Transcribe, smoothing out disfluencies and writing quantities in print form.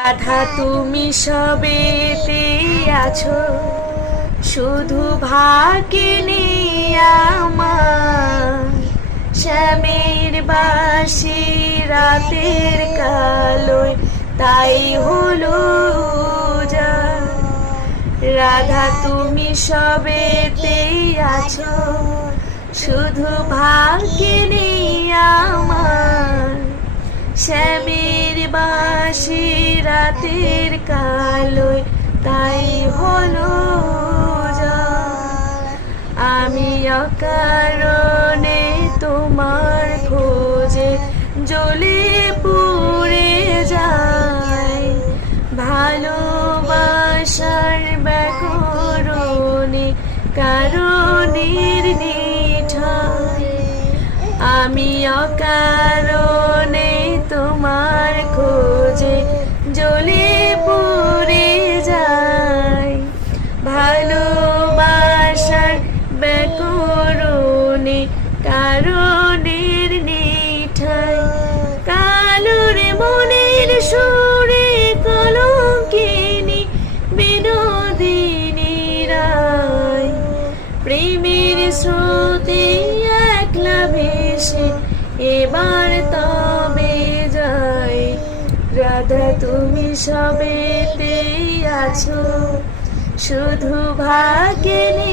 রাধা তুমি সবেতে আছো, শুধু ভাগ্যে নেই আমার। শ্যামের বাসি রাতের কালোয় তাই হলো উজাড়। রাধা তুমি সবেতে আছো, শুধু ভাগ্যে নেই আমার। শ্যামের বাসি রাতের কালোয় তাই হলো উজাড়। আমি অকারণে তোমার খোঁজে জ্বলে পুড়ে যাই। ভালোবাসার ব্যাকরণে কারণের নিঠাই। আমি অকারণে তোমার খোঁজে জ্বলে পুড়ে যাই। ভালোবাসার ব্যাকরণে কারণের নিঠাই। কালোর মনের সুরে কলঙ্কিনী বিনোদিনী রায়। প্রেমের স্রোতে একলা ভেসে এবার তবে যাই। রাধা তুমি সবেতে আছো, শুধু ভাগ্যে নেই